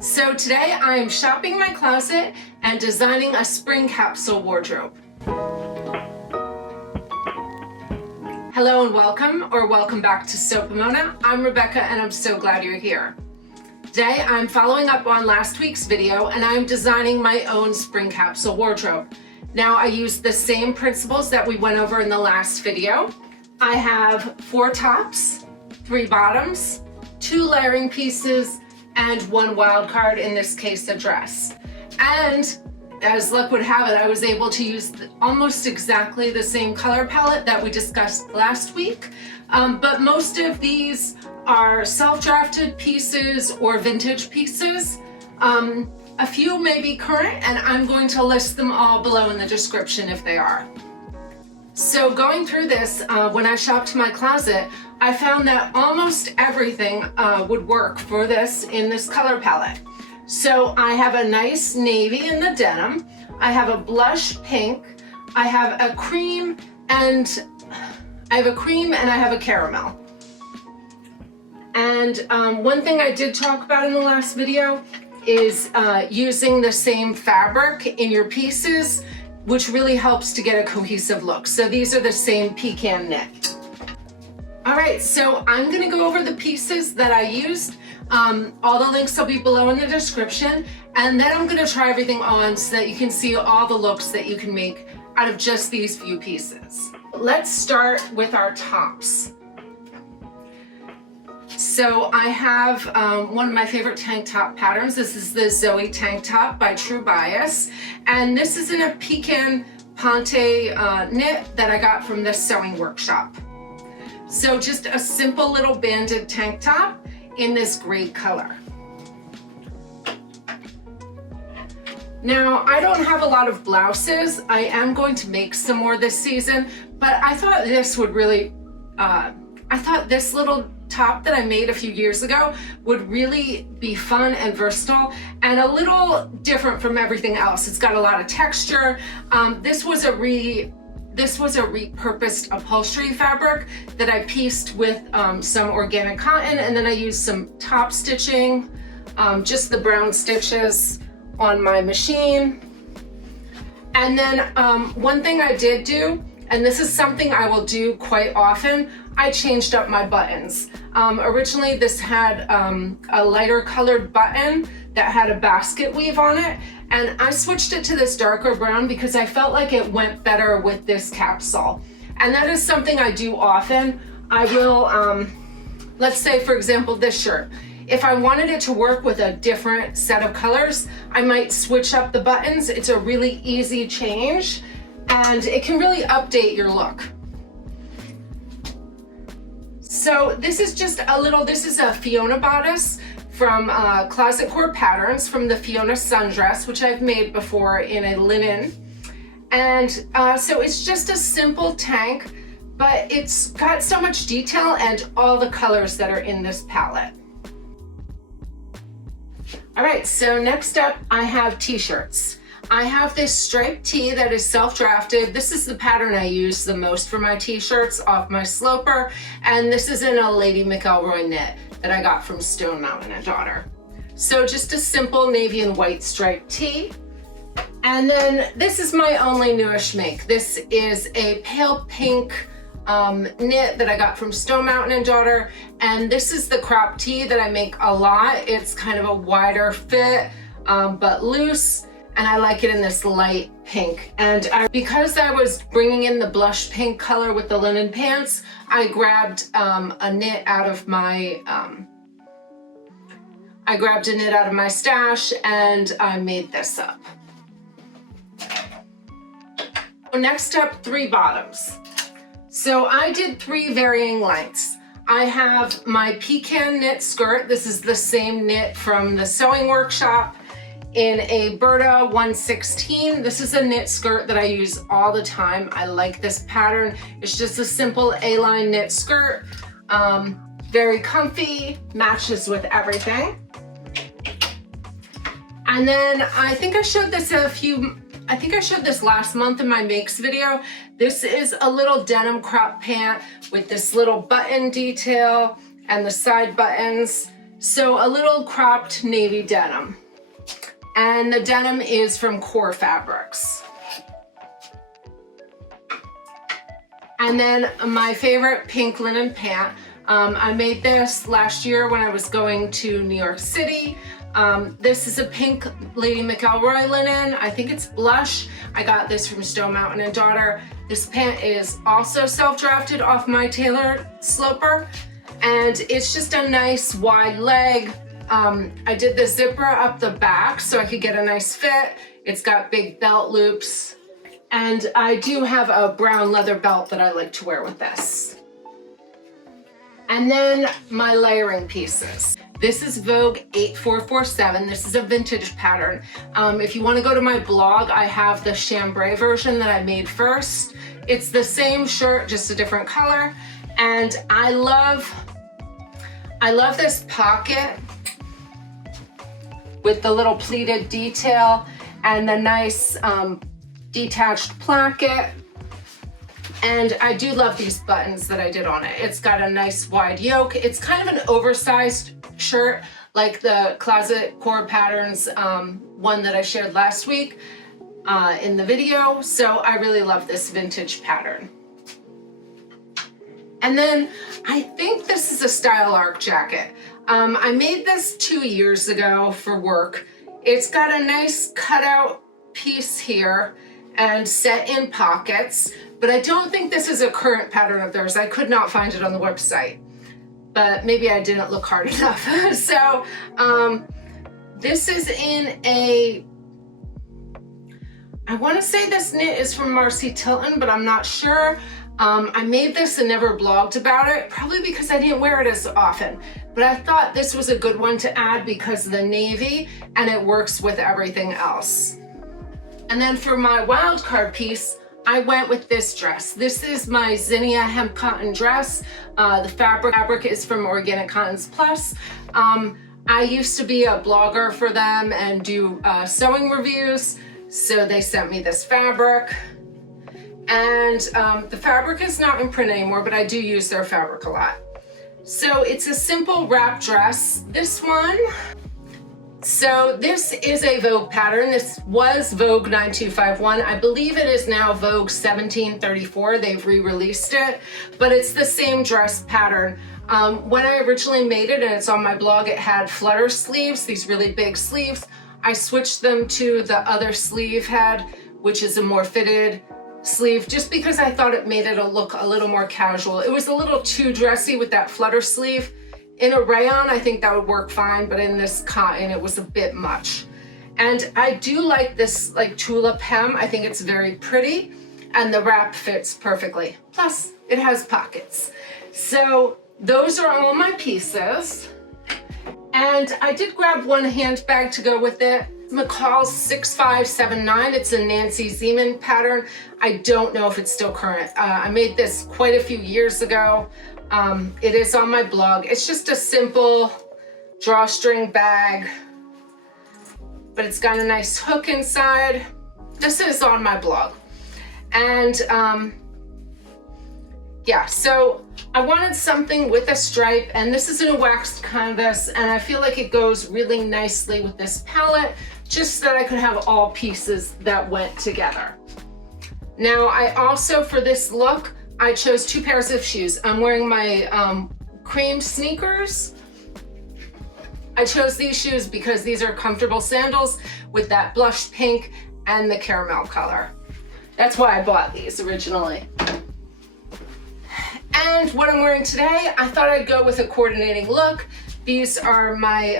So today I am shopping my closet and designing a spring capsule wardrobe. Hello and welcome back to Sopamona. I'm Rebecca and I'm so glad you're here. Today I'm following up on last week's video and I'm designing my own spring capsule wardrobe. Now I use the same principles that we went over in the last video. I have 4 tops, 3 bottoms, 2 layering pieces, and 1 wild card, in this case a dress. And as luck would have it, I was able to use almost exactly the same color palette that we discussed last week, but most of these are self-drafted pieces or vintage pieces. A few may be current, and I'm going to list them all below in the description if they are. So going through this, when I shopped my closet, I found that almost everything would work for this in this color palette. So I have a nice navy in the denim, I have a blush pink, I have a cream, and I have a caramel. And one thing I did talk about in the last video is using the same fabric in your pieces, which really helps to get a cohesive look. So these are the same pecan knit. All right, so I'm gonna go over the pieces that I used. All the links will be below in the description, and then I'm gonna try everything on so that you can see all the looks that you can make out of just these few pieces. Let's start with our tops. So I have one of my favorite tank top patterns. This is the Zoey Tank Top by True Bias, and this is in a pecan ponte knit that I got from this sewing workshop. So just a simple little banded tank top in this gray color. Now, I don't have a lot of blouses. I am going to make some more this season, but I thought this would really, I thought this little top that I made a few years ago would really be fun and versatile and a little different from everything else. It's got a lot of texture. This was a repurposed upholstery fabric that I pieced with some organic cotton, and then I used some top stitching, just the brown stitches on my machine. And then one thing I did do, and this is something I will do quite often, I changed up my buttons. Originally this had a lighter colored button that had a basket weave on it, and I switched it to this darker brown because I felt like it went better with this capsule. And that is something I do often. I will, let's say for example this shirt. If I wanted it to work with a different set of colors, I might switch up the buttons. It's a really easy change, and it can really update your look. So this is just a little, this is a Fiona bodice from Closet Core Patterns from the Fiona sundress, which I've made before in a linen. And so it's just a simple tank, but it's got so much detail and all the colors that are in this palette. All right, so next up I have t-shirts. I have this striped tee that is self-drafted. This is the pattern I use the most for my t-shirts off my sloper, and this is in a Lady McElroy knit that I got from Stonemountain Daughter. So just a simple navy and white striped tee. And then this is my only newish make. This is a pale pink knit that I got from Stonemountain Daughter, and this is the crop tee that I make a lot. It's kind of a wider fit, but loose. And I like it in this light pink. And because I was bringing in the blush pink color with the linen pants, I grabbed a knit out of my stash, and I made this up. Next up, 3 bottoms. So I did 3 varying lengths. I have my pecan knit skirt. This is the same knit from the sewing workshop, in a Burda 116. This is a knit skirt that I use all the time. I like this pattern. It's just a simple A-line knit skirt. Very comfy, matches with everything. And then I think I showed this last month in my makes video. This is a little denim crop pant with this little button detail and the side buttons. So a little cropped navy denim. And the denim is from Core Fabrics. And then my favorite pink linen pant. I made this last year when I was going to New York City. This is a pink Lady McElroy linen. I think it's blush. I got this from Stonemountain Daughter. This pant is also self-drafted off my tailor sloper. And it's just a nice wide leg. I did the zipper up the back so I could get a nice fit. It's got big belt loops. And I do have a brown leather belt that I like to wear with this. And then my layering pieces. This is Vogue 8447. This is a vintage pattern. If you want to go to my blog, I have the chambray version that I made first. It's the same shirt, just a different color. And I love this pocket with the little pleated detail and the nice detached placket. And I do love these buttons that I did on it. It's got a nice wide yoke. It's kind of an oversized shirt, like the Closet Core Patterns one that I shared last week in the video. So I really love this vintage pattern. And then I think this is a Style Arc jacket. I made this 2 years ago for work. It's got a nice cutout piece here and set in pockets, but I don't think this is a current pattern of theirs. I could not find it on the website, but maybe I didn't look hard enough. So this is in a, I want to say this knit is from Marcy Tilton, but I'm not sure. I made this and never blogged about it, probably because I didn't wear it as often. But I thought this was a good one to add because of the navy and it works with everything else. And then for my Wildcard piece, I went with this dress. This is my Zinnia hemp cotton dress. The fabric is from Organic Cottons Plus. I used to be a blogger for them and do sewing reviews. So they sent me this fabric. And the fabric is not in print anymore, but I do use their fabric a lot. So it's a simple wrap dress. This one, so this is a Vogue pattern. This was Vogue 9251. I believe it is now Vogue 1734. They've re-released it, but it's the same dress pattern. When I originally made it, and it's on my blog, it had flutter sleeves, these really big sleeves. I switched them to the other sleeve head, which is a more fitted sleeve, just because I thought it made it look a little more casual. It was a little too dressy with that flutter sleeve. In a rayon, I think that would work fine, but in this cotton, it was a bit much. And I do like this like tulip hem. I think it's very pretty, and the wrap fits perfectly. Plus, it has pockets. So those are all my pieces. And I did grab one handbag to go with it. McCall's 6579. It's a Nancy Zeman pattern. I don't know if it's still current. I made this quite a few years ago. It is on my blog. It's just a simple drawstring bag, but it's got a nice hook inside. This is on my blog. And yeah, so I wanted something with a stripe, and this is in a waxed canvas, and I feel like it goes really nicely with this palette, just so that I could have all pieces that went together. Now, I also, for this look, I chose 2 pairs of shoes. I'm wearing my cream sneakers. I chose these shoes because these are comfortable sandals with that blush pink and the caramel color. That's why I bought these originally. And what I'm wearing today, I thought I'd go with a coordinating look. These are my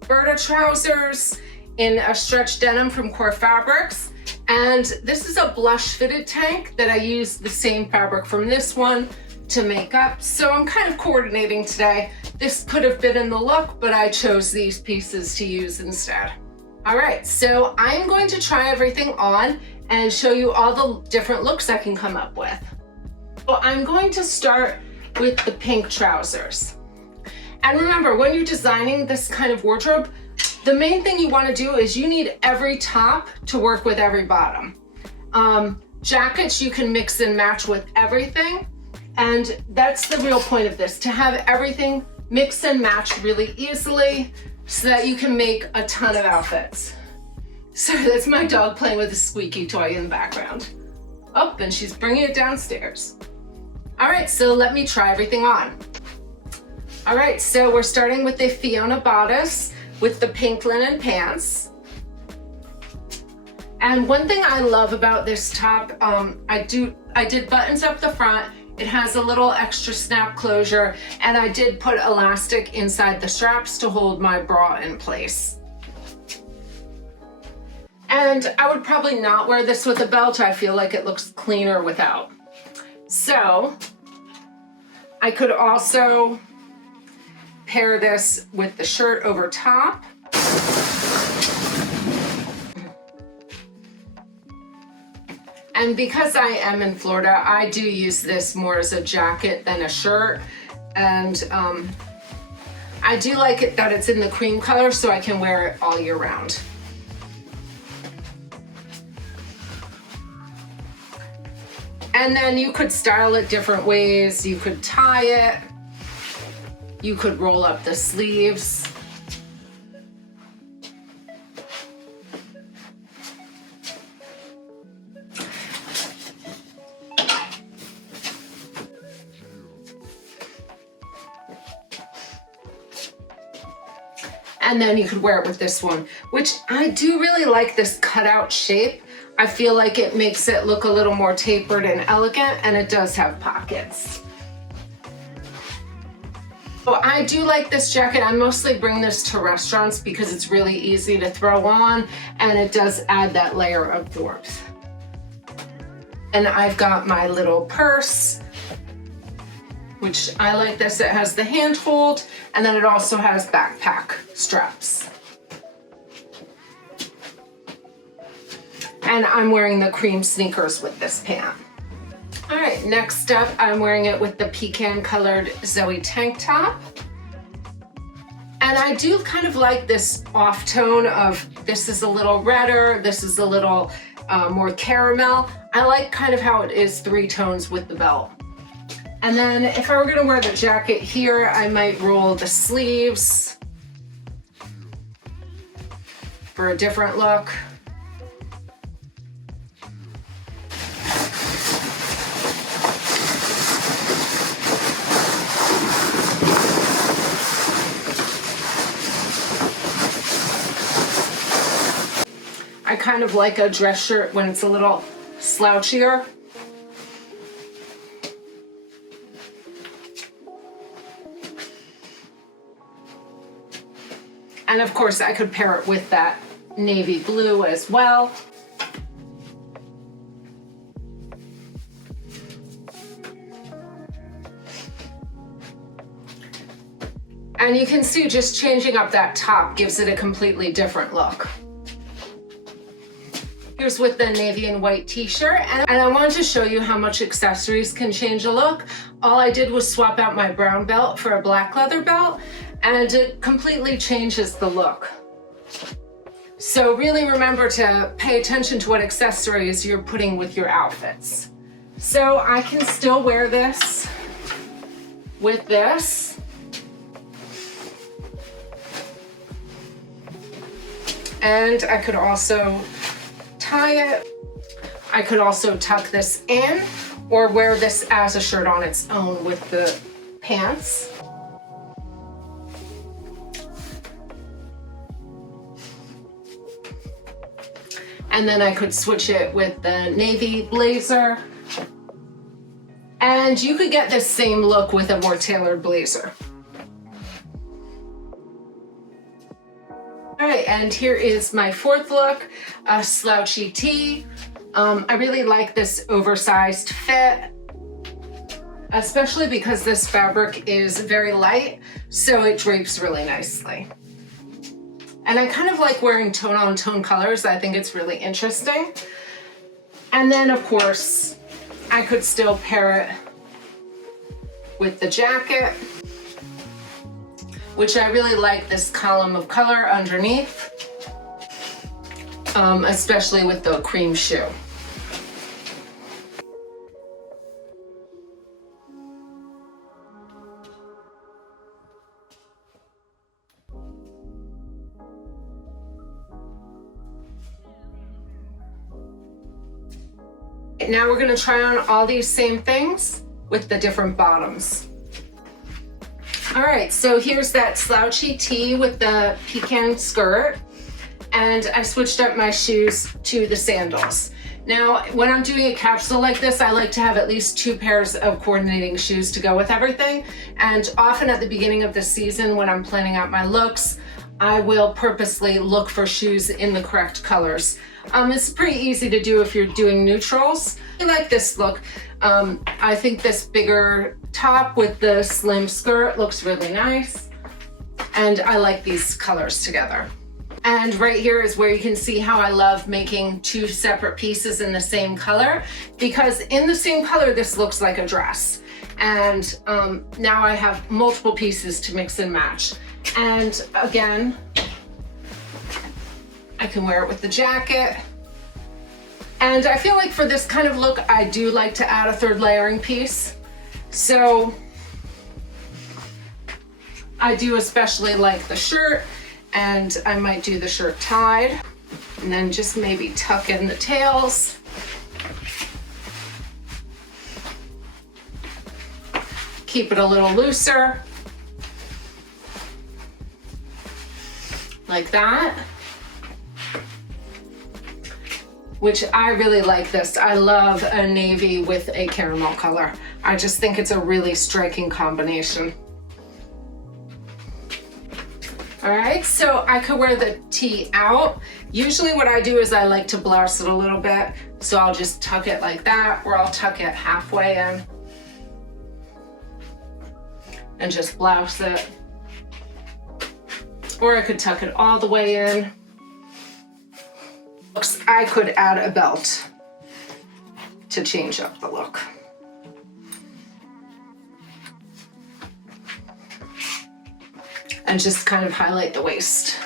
Burda trousers in a stretch denim from Core Fabrics. And this is a blush fitted tank that I used the same fabric from this one to make up. So I'm kind of coordinating today. This could have been in the look, but I chose these pieces to use instead. All right, so I'm going to try everything on and show you all the different looks I can come up with. Well, I'm going to start with the pink trousers. And remember, when you're designing this kind of wardrobe, the main thing you want to do is you need every top to work with every bottom. Jackets you can mix and match with everything, and that's the real point of this, to have everything mix and match really easily so that you can make a ton of outfits. So that's my dog playing with a squeaky toy in the background. Oh, and she's bringing it downstairs. All right, so let me try everything on. All right, so we're starting with the Fiona bodice with the pink linen pants. And one thing I love about this top, I did buttons up the front. It has a little extra snap closure, and I did put elastic inside the straps to hold my bra in place. And I would probably not wear this with a belt. I feel like it looks cleaner without. So I could also pair this with the shirt over top. And because I am in Florida, I do use this more as a jacket than a shirt. And I do like it that it's in the cream color so I can wear it all year round. And then you could style it different ways. You could tie it. You could roll up the sleeves. And then you could wear it with this one, which I do really like this cutout shape. I feel like it makes it look a little more tapered and elegant, and it does have pockets. So I do like this jacket. I mostly bring this to restaurants because it's really easy to throw on, and it does add that layer of warmth. And I've got my little purse, which I like this. It has the handhold, and then it also has backpack straps. And I'm wearing the cream sneakers with this pant. All right, next up, I'm wearing it with the pecan colored Zoey Tank top. And I do kind of like this off tone of, this is a little redder, this is a little more caramel. I like kind of how it is 3 tones with the belt. And then if I were gonna wear the jacket here, I might roll the sleeves for a different look. I kind of like a dress shirt when it's a little slouchier. And of course, I could pair it with that navy blue as well. And you can see just changing up that top gives it a completely different look. Here's with the navy and white t-shirt, and I wanted to show you how much accessories can change a look. All I did was swap out my brown belt for a black leather belt, and it completely changes the look. So really remember to pay attention to what accessories you're putting with your outfits. So I can still wear this with this. And I could also tie it. I could also tuck this in or wear this as a shirt on its own with the pants. And then I could switch it with the navy blazer. And you could get the same look with a more tailored blazer. All right, and here is my 4th look, a slouchy tee. I really like this oversized fit, especially because this fabric is very light, so it drapes really nicely. And I kind of like wearing tone-on-tone colors. I think it's really interesting. And then, of course, I could still pair it with the jacket, which I really like this column of color underneath, especially with the cream shoe. right, now we're gonna try on all these same things with the different bottoms. All right, so here's that slouchy tee with the pecan skirt, and I switched up my shoes to the sandals. Now, when I'm doing a capsule like this, I like to have at least 2 pairs of coordinating shoes to go with everything. And often at the beginning of the season, when I'm planning out my looks, I will purposely look for shoes in the correct colors. It's pretty easy to do if you're doing neutrals. I like this look. I think this bigger top with the slim skirt looks really nice. And I like these colors together. And right here is where you can see how I love making 2 separate pieces in the same color, because in the same color, this looks like a dress. And now I have multiple pieces to mix and match. And again, I can wear it with the jacket. And I feel like for this kind of look, I do like to add a 3rd layering piece. So I do especially like the shirt, and I might do the shirt tied, and then just maybe tuck in the tails. Keep it a little looser, like that. Which I really like this. I love a navy with a caramel color. I just think it's a really striking combination. All right, so I could wear the tee out. Usually what I do is I like to blouse it a little bit. So I'll just tuck it like that, or I'll tuck it halfway in and just blouse it. Or I could tuck it all the way in. I could add a belt to change up the look. And just kind of highlight the waist.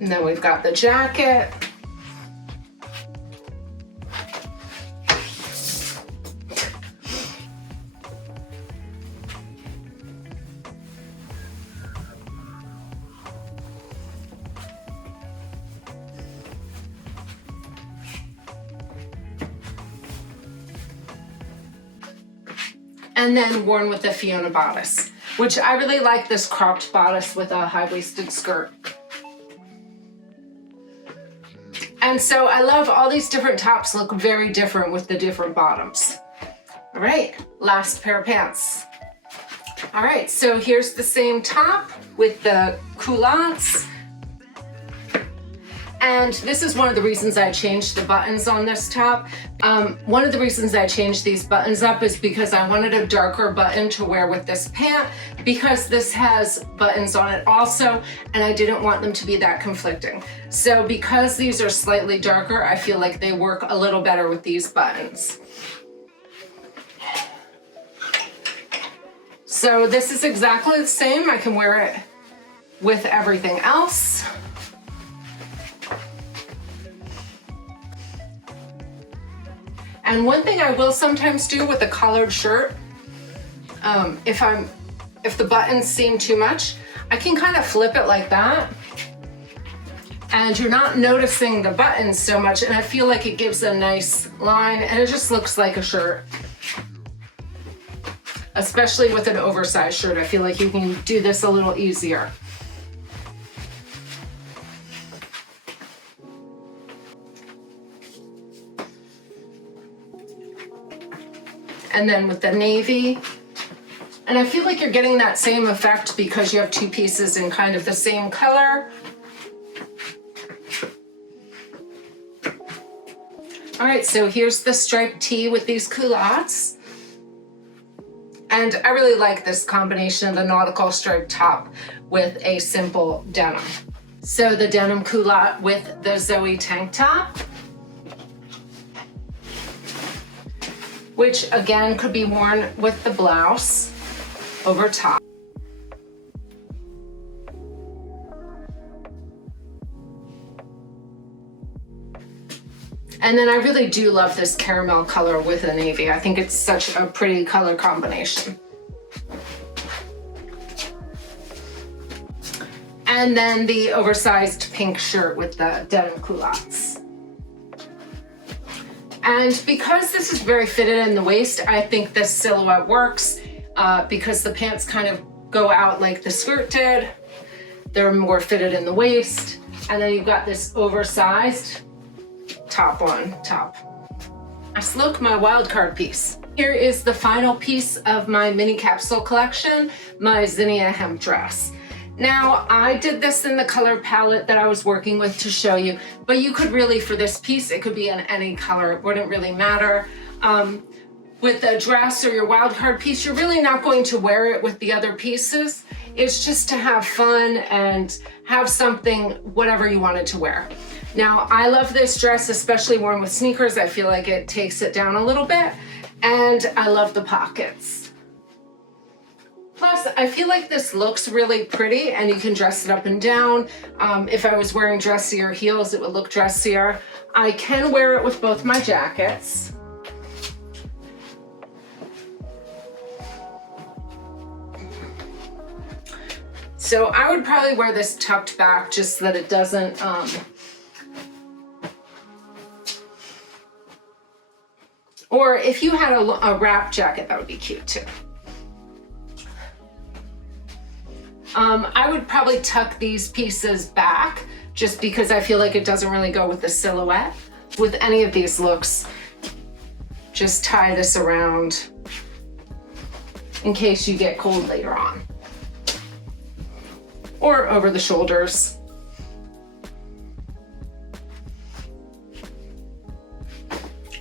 And then we've got the jacket. And then worn with the Fiona bodice, which I really like this cropped bodice with a high-waisted skirt. And so I love all these different tops look very different with the different bottoms. All right, last pair of pants. All right, so here's the same top with the culottes. And this is one of the reasons I changed the buttons on this top. One of the reasons I changed these buttons up is because I wanted a darker button to wear with this pant, because this has buttons on it also, and I didn't want them to be that conflicting. So because these are slightly darker, I feel like they work a little better with these buttons. So this is exactly the same. I can wear it with everything else. And one thing I will sometimes do with a collared shirt, if the buttons seem too much, I can kind of flip it like that. And you're not noticing the buttons so much, and I feel like it gives a nice line, and it just looks like a shirt. Especially with an oversized shirt, I feel like you can do this a little easier. And then with the navy, and I feel like you're getting that same effect because you have 2 pieces in kind of the same color. All right, so here's the striped tee with these culottes. And I really like this combination of the nautical striped top with a simple denim. So the denim culotte with the Zoey tank top, which again could be worn with the blouse over top. And then I really do love this caramel color with the navy. I think it's such a pretty color combination. And then the oversized pink shirt with the denim culottes. And because this is very fitted in the waist, I think this silhouette works because the pants kind of go out like the skirt did. They're more fitted in the waist. And then you've got this oversized top on top. Let's look, my Wildcard piece. Here is the final piece of my mini capsule collection, my Zinnia hemp dress. Now, I did this in the color palette that I was working with to show you, but you could really, for this piece, it could be in any color. It wouldn't really matter. With the dress or your Wildcard piece, you're really not going to wear it with the other pieces. It's just to have fun and have something, whatever you wanted to wear. Now, I love this dress, especially worn with sneakers. I feel like it takes it down a little bit, and I love the pockets. Plus, I feel like this looks really pretty and you can dress it up and down. If I was wearing dressier heels, it would look dressier. I can wear it with both my jackets. So I would probably wear this tucked back just so that it doesn't, or if you had a wrap jacket, that would be cute too. I would probably tuck these pieces back just because I feel like it doesn't really go with the silhouette. With any of these looks, just tie this around in case you get cold later on. Or over the shoulders.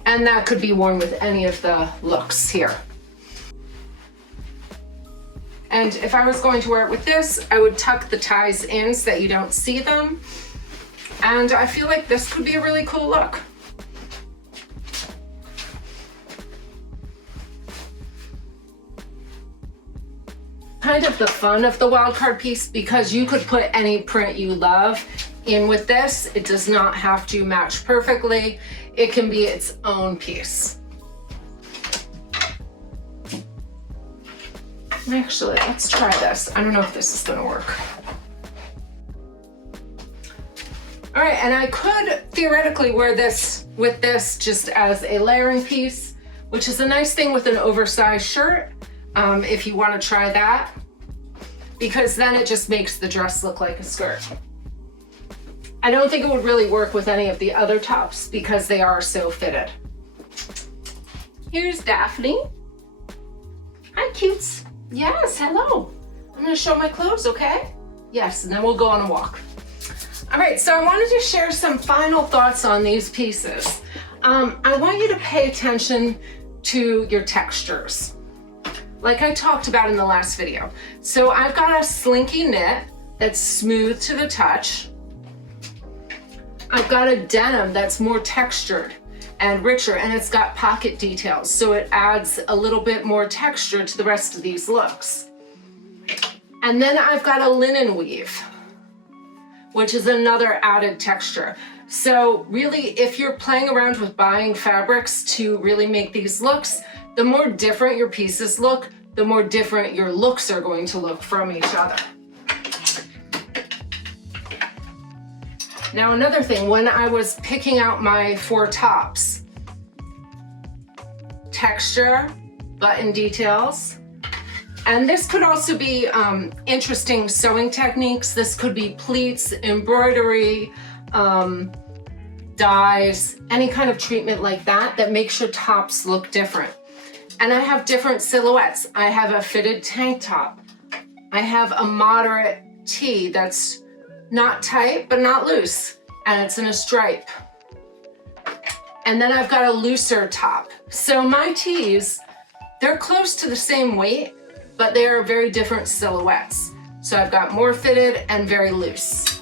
And that could be worn with any of the looks here. And if I was going to wear it with this, I would tuck the ties in so that you don't see them. And I feel like this could be a really cool look. Kind of the fun of the Wildcard piece, because you could put any print you love in with this. It does not have to match perfectly. It can be its own piece. Actually, let's try this. I don't know if this is gonna work. All right, and I could theoretically wear this with this just as a layering piece, which is a nice thing with an oversized shirt, if you wanna try that, because then it just makes the dress look like a skirt. I don't think it would really work with any of the other tops because they are so fitted. Here's Daphne. Hi, cutes. Yes, hello. I'm gonna show my clothes, okay? Yes, and then we'll go on a walk. All right, so I wanted to share some final thoughts on these pieces. I want you to pay attention to your textures, like I talked about in the last video. So I've got a slinky knit that's smooth to the touch. I've got a denim that's more textured and richer, and it's got pocket details, so it adds a little bit more texture to the rest of these looks. And then I've got a linen weave, which is another added texture. So really, if you're playing around with buying fabrics to really make these looks, the more different your pieces look, the more different your looks are going to look from each other. Now, another thing, when I was picking out my 4 tops, texture, button details, and this could also be interesting sewing techniques. This could be pleats, embroidery, dyes, any kind of treatment like that that makes your tops look different. And I have different silhouettes. I have a fitted tank top. I have a moderate tee that's not tight, but not loose, and it's in a stripe. And then I've got a looser top. So my tees, they're close to the same weight, but they are very different silhouettes. So I've got more fitted and very loose.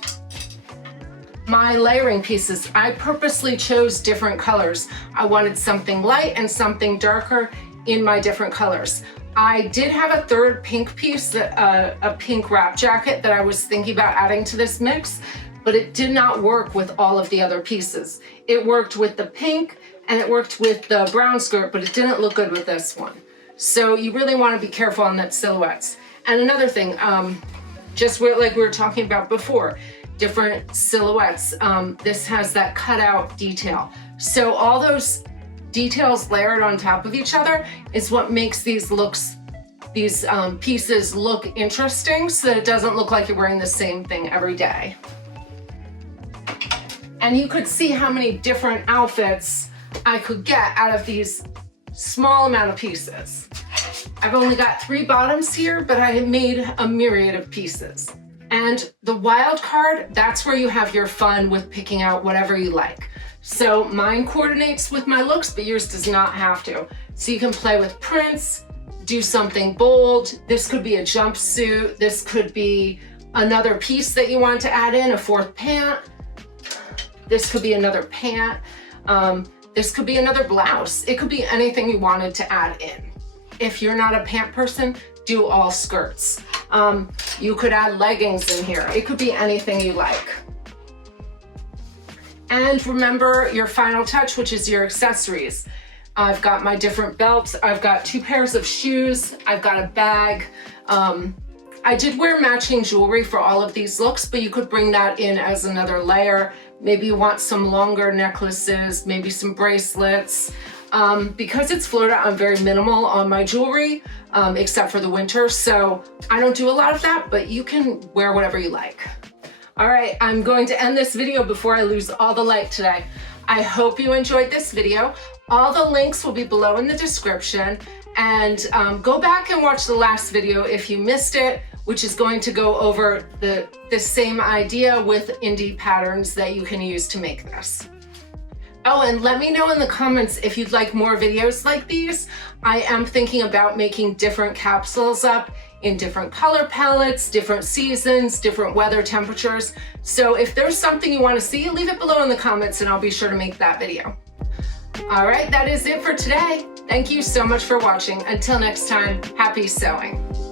My layering pieces, I purposely chose different colors. I wanted something light and something darker in my different colors. I did have a third pink piece, a pink wrap jacket that I was thinking about adding to this mix, but it did not work with all of the other pieces. It worked with the pink and it worked with the brown skirt, but it didn't look good with this one. So you really want to be careful on that silhouettes. And another thing, just like we were talking about before, different silhouettes. This has that cutout detail. So all those details layered on top of each other is what makes these pieces look interesting, so that it doesn't look like you're wearing the same thing every day. And you could see how many different outfits I could get out of these small amount of pieces. I've only got 3 bottoms here, but I made a myriad of pieces. And the Wildcard, that's where you have your fun with picking out whatever you like. So mine coordinates with my looks, but yours does not have to. So you can play with prints, do something bold. This could be a jumpsuit. This could be another piece that you want to add in, a 4th pant. This could be another pant. This could be another blouse. It could be anything you wanted to add in. If you're not a pant person, do all skirts. You could add leggings in here. It could be anything you like. And remember your final touch, which is your accessories. I've got my different belts. I've got 2 pairs of shoes. I've got a bag. I did wear matching jewelry for all of these looks, but you could bring that in as another layer. Maybe you want some longer necklaces, maybe some bracelets. Because it's Florida, I'm very minimal on my jewelry, except for the winter. So I don't do a lot of that, but you can wear whatever you like. All right, I'm going to end this video before I lose all the light today. I hope you enjoyed this video. All the links will be below in the description, and go back and watch the last video if you missed it, which is going to go over the same idea with indie patterns that you can use to make this. Oh, and let me know in the comments if you'd like more videos like these. I am thinking about making different capsules up in different color palettes, different seasons, different weather temperatures. So if there's something you want to see, leave it below in the comments and I'll be sure to make that video. All right, that is it for today. Thank you so much for watching. Until next time, happy sewing.